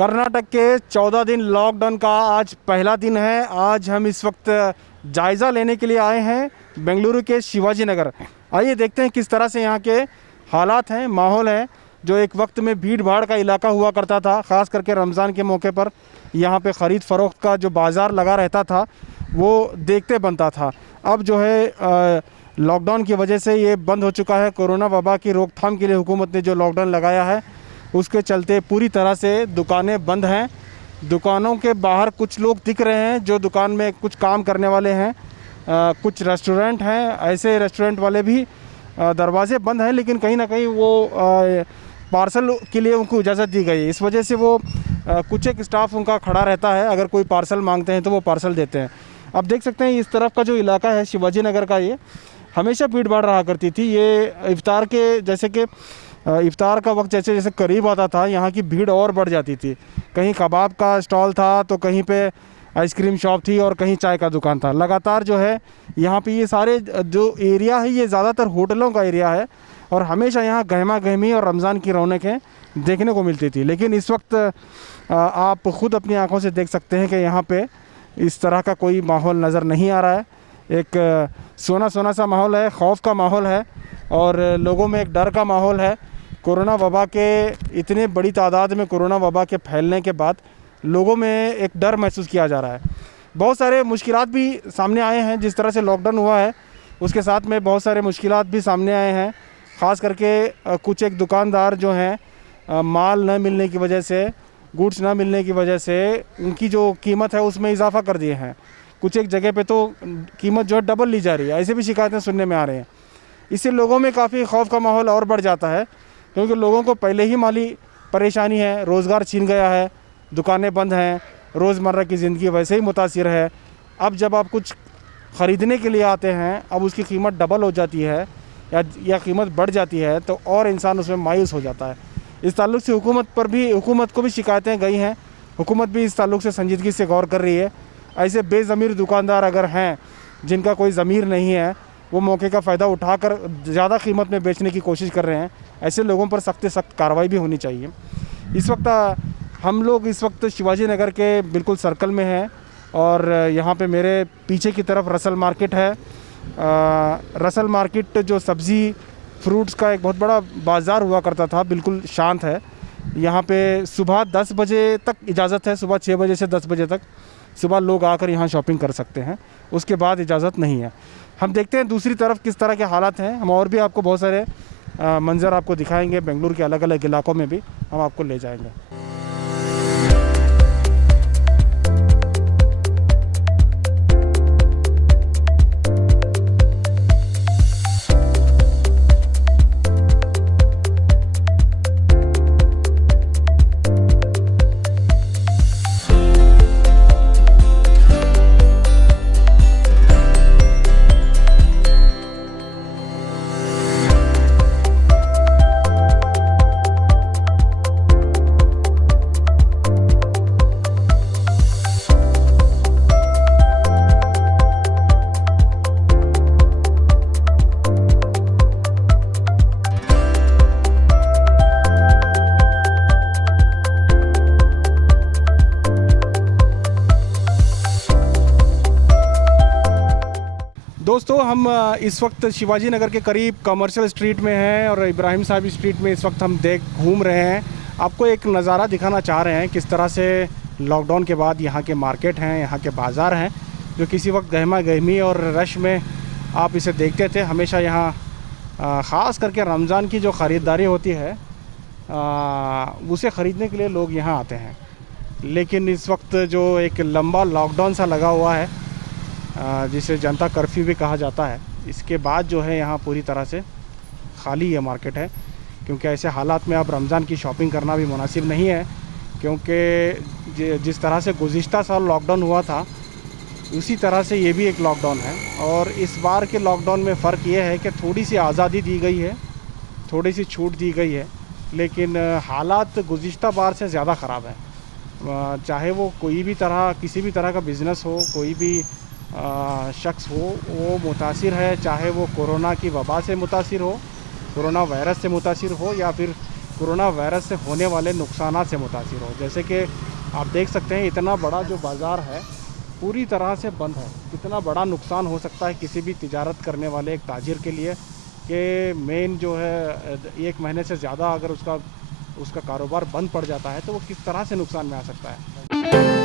कर्नाटक के 14 दिन लॉकडाउन का आज पहला दिन है। आज हम इस वक्त जायज़ा लेने के लिए आए हैं बेंगलुरु के शिवाजी नगर। आइए देखते हैं किस तरह से यहाँ के हालात हैं, माहौल है। जो एक वक्त में भीड़ भाड़ का इलाका हुआ करता था, ख़ास करके रमज़ान के मौके पर यहाँ पे ख़रीद फ़रोख्त का जो बाज़ार लगा रहता था वो देखते बनता था। अब जो है लॉकडाउन की वजह से ये बंद हो चुका है। कोरोना वबा की रोकथाम के लिए हुकूमत ने जो लॉकडाउन लगाया है उसके चलते पूरी तरह से दुकानें बंद हैं। दुकानों के बाहर कुछ लोग दिख रहे हैं जो दुकान में कुछ काम करने वाले हैं। कुछ रेस्टोरेंट हैं, ऐसे रेस्टोरेंट वाले भी दरवाजे बंद हैं, लेकिन कहीं ना कहीं वो पार्सल के लिए उनको इजाज़त दी गई है। इस वजह से वो कुछ एक स्टाफ उनका खड़ा रहता है, अगर कोई पार्सल मांगते हैं तो वो पार्सल देते हैं। अब देख सकते हैं इस तरफ का जो इलाका है शिवाजी नगर का, ये हमेशा भीड़ भाड़ रहा करती थी। ये इफ्तार के जैसे कि इफ्तार का वक्त जैसे जैसे करीब आता था यहाँ की भीड़ और बढ़ जाती थी। कहीं कबाब का स्टॉल था तो कहीं पे आइसक्रीम शॉप थी और कहीं चाय का दुकान था। लगातार जो है यहाँ पे ये सारे जो एरिया है ये ज़्यादातर होटलों का एरिया है और हमेशा यहाँ गहमा गहमी और रमज़ान की रौनकें देखने को मिलती थी। लेकिन इस वक्त आप ख़ुद अपनी आंखों से देख सकते हैं कि यहाँ पे इस तरह का कोई माहौल नज़र नहीं आ रहा है। एक सोना सोना सा माहौल है, खौफ का माहौल है और लोगों में एक डर का माहौल है। कोरोना वबा के इतने बड़ी तादाद में कोरोना वबा के फैलने के बाद लोगों में एक डर महसूस किया जा रहा है। बहुत सारे मुश्किलात भी सामने आए हैं। जिस तरह से लॉकडाउन हुआ है उसके साथ में बहुत सारे मुश्किलात भी सामने आए हैं। ख़ास करके कुछ एक दुकानदार जो हैं माल न मिलने की वजह से, गुड्स ना मिलने की वजह से उनकी जो कीमत है उसमें इजाफ़ा कर दिए हैं। कुछ एक जगह पे तो कीमत जो है डबल ली जा रही है। ऐसे भी शिकायतें सुनने में आ रही हैं। इससे लोगों में काफ़ी खौफ का माहौल और बढ़ जाता है, क्योंकि लोगों को पहले ही माली परेशानी है, रोज़गार छीन गया है, दुकानें बंद हैं, रोज़मर्रा की ज़िंदगी वैसे ही मुतासिर है। अब जब आप कुछ ख़रीदने के लिए आते हैं, अब उसकी कीमत डबल हो जाती है या कीमत बढ़ जाती है तो और इंसान उसमें मायूस हो जाता है। इस ताल्लुक़ से हुकूमत को भी शिकायतें गई हैं। हुकूमत भी इस ताल्लुक़ से संजीदगी से गौर कर रही है। ऐसे बेज़मीर दुकानदार अगर हैं जिनका कोई ज़मीर नहीं है, वो मौके का फ़ायदा उठाकर ज़्यादा कीमत में बेचने की कोशिश कर रहे हैं, ऐसे लोगों पर सख्त से सख्त कार्रवाई भी होनी चाहिए। इस वक्त हम लोग इस वक्त शिवाजी नगर के बिल्कुल सर्कल में हैं और यहाँ पे मेरे पीछे की तरफ रसल मार्केट है। रसल मार्केट जो सब्ज़ी फ्रूट्स का एक बहुत बड़ा बाज़ार हुआ करता था, बिल्कुल शांत है। यहाँ पे सुबह 10 बजे तक इजाज़त है, सुबह 6 बजे से 10 बजे तक सुबह लोग आकर यहाँ शॉपिंग कर सकते हैं, उसके बाद इजाज़त नहीं है। हम देखते हैं दूसरी तरफ किस तरह के हालात हैं। हम और भी आपको बहुत सारे मंज़र आपको दिखाएंगे, बेंगलुरु के अलग अलग इलाकों में भी हम आपको ले जाएंगे। दोस्तों, हम इस वक्त शिवाजी नगर के करीब कमर्शियल स्ट्रीट में हैं और इब्राहिम साहब स्ट्रीट में इस वक्त हम घूम रहे हैं। आपको एक नज़ारा दिखाना चाह रहे हैं किस तरह से लॉकडाउन के बाद यहाँ के मार्केट हैं, यहाँ के बाज़ार हैं, जो किसी वक्त गहमा गहमी और रश में आप इसे देखते थे। हमेशा यहाँ ख़ास करके रमज़ान की जो ख़रीदारी होती है उसे ख़रीदने के लिए लोग यहाँ आते हैं। लेकिन इस वक्त जो एक लंबा लॉकडाउन सा लगा हुआ है, जिसे जनता कर्फ्यू भी कहा जाता है, इसके बाद जो है यहाँ पूरी तरह से खाली ये मार्केट है। क्योंकि ऐसे हालात में अब रमज़ान की शॉपिंग करना भी मुनासिब नहीं है, क्योंकि जिस तरह से गुज़िश्ता साल लॉकडाउन हुआ था उसी तरह से ये भी एक लॉकडाउन है। और इस बार के लॉकडाउन में फ़र्क ये है कि थोड़ी सी आज़ादी दी गई है, थोड़ी सी छूट दी गई है, लेकिन हालात गुज़िश्ता बार से ज़्यादा ख़राब है। चाहे वो कोई भी तरह किसी भी तरह का बिज़नेस हो, कोई भी शख्स हो, वो मुतासिर है। चाहे वो कोरोना की वबा से मुतासिर हो, कोरोना वायरस से मुतासिर हो, या फिर कोरोना वायरस से होने वाले नुकसानात से मुतासिर हो। जैसे कि आप देख सकते हैं इतना बड़ा जो बाज़ार है पूरी तरह से बंद है। कितना बड़ा नुकसान हो सकता है किसी भी तिजारत करने वाले एक ताजिर के लिए कि मेन जो है 1 महीने से ज़्यादा अगर उसका कारोबार बंद पड़ जाता है तो वो किस तरह से नुकसान में आ सकता है।